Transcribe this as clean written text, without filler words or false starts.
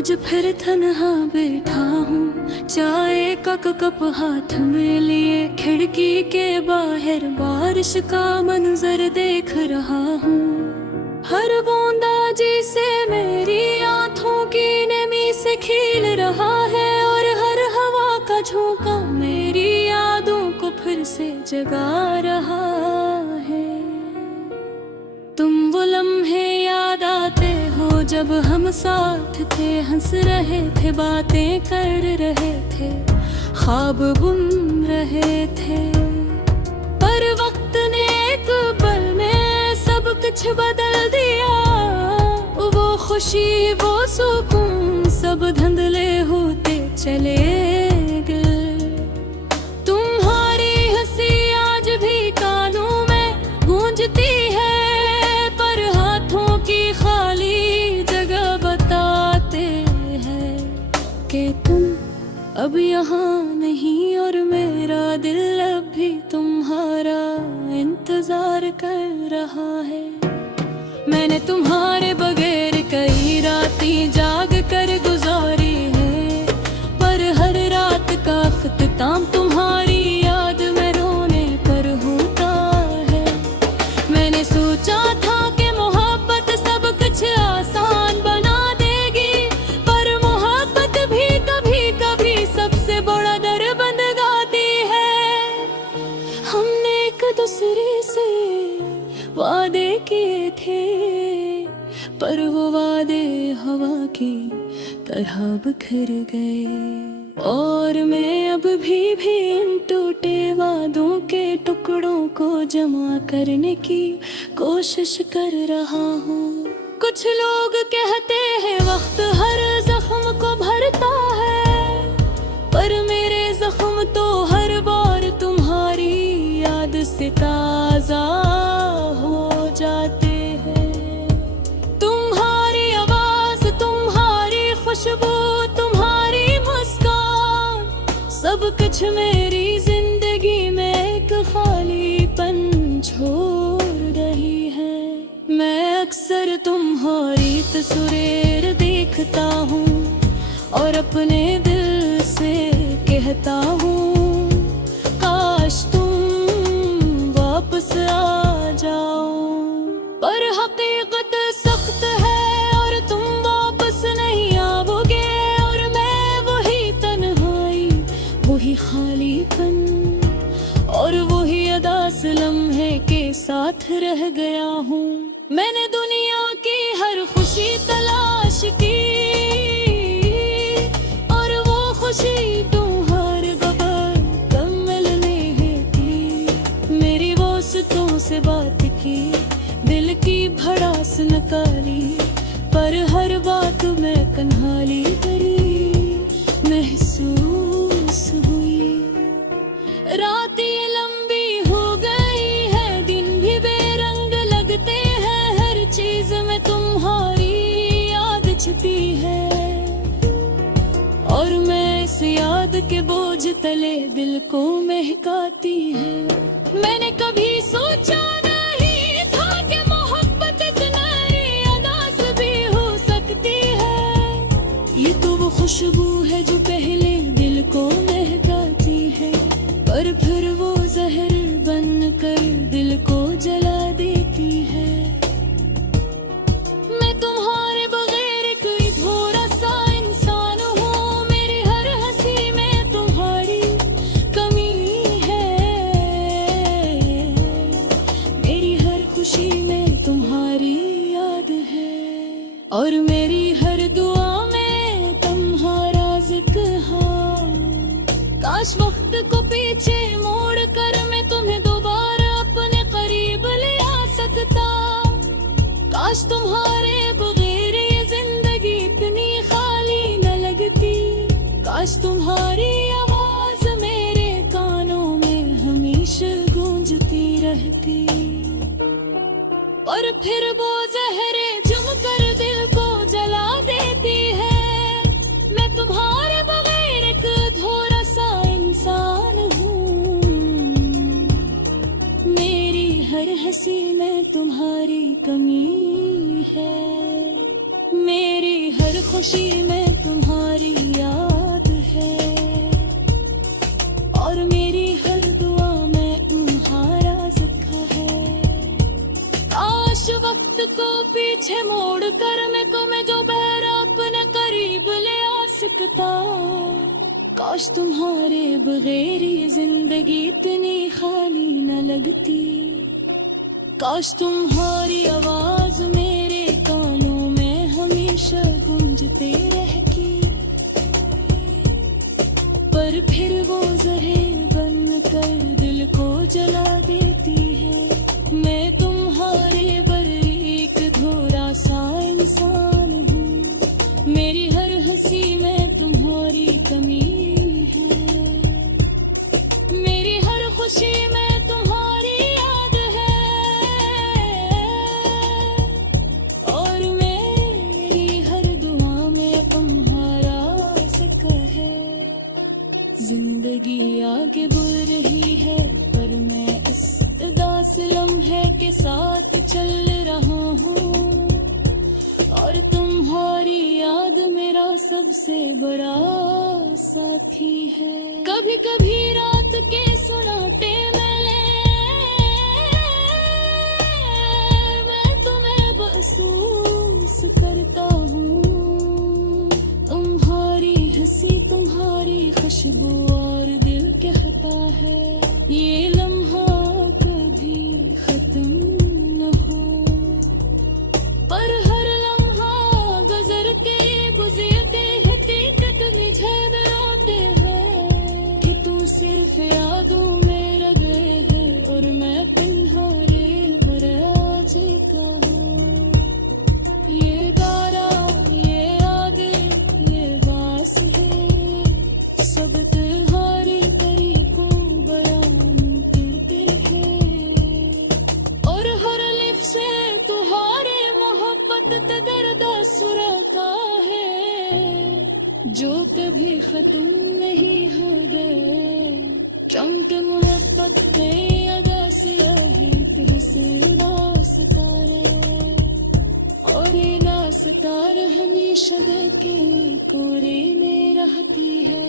आज फिर तन्हा बैठा हूँ, चाय का कप हाथ में लिए, खिड़की के बाहर बारिश का मंजर देख रहा हूँ। हर बूंदा जिसे मेरी आँखों की नमी से खिल रहा है, और हर हवा का झोंका मेरी यादों को फिर से जगा रहा है। तुम वो लम्हे याद आते हो जब हम साथ थे, हंस रहे थे, बातें कर रहे थे, ख्वाब बुन रहे थे। पर वक्त ने एक पल में सब कुछ बदल दिया, वो खुशी वो सुकून सब धुंधले होते चले गए। तुम्हारी हंसी आज भी कानों में गूंजती है, पर हाथों की खाली जगह बताते हैं कि तुम अब यहाँ नहीं, और मेरा दिल अब भी तुम्हारा इंतजार कर रहा है। मैंने तुम्हारे बगैर कई रातें जाग कर गुजारी है, पर हर रात का ख्तिताम तुम्हारी याद में रोने पर होता है। मैंने सोचा था कि मोहब्बत सब कुछ आसान बना देगी, पर मोहब्बत भी कभी कभी सबसे बड़ा दर बंद गाती है। हमने एक दूसरे से वादे किए थे, पर वो वादे हवा की तरह बिखर गए, और मैं अब भी इन टूटे वादों के टुकड़ों को जमा करने की कोशिश कर रहा हूँ। कुछ लोग कहते हैं वक्त हर जख्म को भरता है, पर मेरे जख्म तो हर बार तुम्हारी याद से ताजा हो जाते हैं। तुम्हारी आवाज, तुम्हारी खुशबू, तुम्हारी मुस्कान, सब कुछ मेरी जिंदगी में एक खालीपन छोड़ रही है। मैं अक्सर तुम्हारी तस्वीर देखता हूँ, और अपने दिल से कहता हूँ काश तुम वापस आ जाओ। पर हकीकत सख्त है और तुम वापस नहीं आओगे, और मैं वही तन्हाई, वही खालीपन, और वही अदास लम्हे के साथ रह गया हूँ। मैंने दुनिया की हर खुशी तलाश की, और वो खुशी तुम्हारे गबर कम मिलने है की। मेरी वोस्तों से बात की, दिल की भड़ास निकाली, पर हर बात में कन्हाली भरी महसूस हुई। रातें लंबी हो गई है, दिन भी बेरंग लगते हैं, हर चीज में तुम्हारी याद छिपी है, और मैं इस याद के बोझ तले दिल को महकाती है। मैंने कभी सोचा नहीं था कि मोहब्बत इतनी अदास भी हो सकती है। ये तो वो खुशबू है जो पहले दिल को महकाती है, पर फिर वो जहर बन कर दिल को जला देती है। मैं तुम्हारे बगैर कोई थोड़ा सा इंसान हूँ, मेरी हर हंसी में तुम्हारी कमी है, मेरी हर खुशी में तुम्हारी याद है, और मेरी हर दुआ में तुम्हारा जिक्र है। काश वक्त को पीछे मोड़ कर मैं तुम्हें दोबारा अपने करीब ले आ सकता। काश तुम्हारे बगैर ये जिंदगी इतनी खाली न लगती। काश तुम्हारी आवाज मेरे कानों में हमेशा गूंजती रहती, और फिर वो जहरे जुम कर दिल को जला देती है। मैं तुम्हारे बगैर एक थोड़ा सा इंसान हूँ, मेरी हर हंसी में तुम्हारी कमी है, मेरी हर खुशी में पीछे मोड़ कर मैं तुम्हें जो बहरा अपने करीब ले आ सकता। काश तुम्हारे बगैर ये जिंदगी इतनी खाली न लगती। काश तुम्हारी आवाज मेरे कानों में हमेशा गूंजते रहती। पर फिर वो जहर बनकर दिल को जला देती है। मैं तुम्हारे बरीक धोरा सा इंसान हूँ। मेरी हर हंसी में तुम्हारी कमी है। मेरी हर खुशी में तुम्हारी याद है। और मेरी हर दुआ में तुम्हारा जिक्र है। जिंदगी आगे बढ़ रही है पर मैं इस उदास लम्हे के साथ चल रहा हूँ। और तुम्हारी याद मेरा सबसे बड़ा साथी है। कभी कभी रात के सन्नाटे में मैं तुम्हें महसूस करता हूँ। तुम्हारी हंसी तुम्हारी खुशबू और दिल कहता है ये लम्हा कभी खत्म न हो। पर हर लम्हा गुजर के गुजरते हकीकत मुझे डराते हैं कि तू सिर्फ यादों में रह गए है और मैं तुम्हारे बरा जीता हूँ। ये गारा ये यादें ये बास है सब तुम्हारे तरीकों बयान करते हैं। और हर लिफ्ट से तुम्हारे मोहब्बत का दर्द सुराता है जो कभी खत्म नहीं हो गए। चमक मोहब्बत में अदा से आगे हंसना सितारे। और ये ना सितार हमेशा के कोरे में रहती है।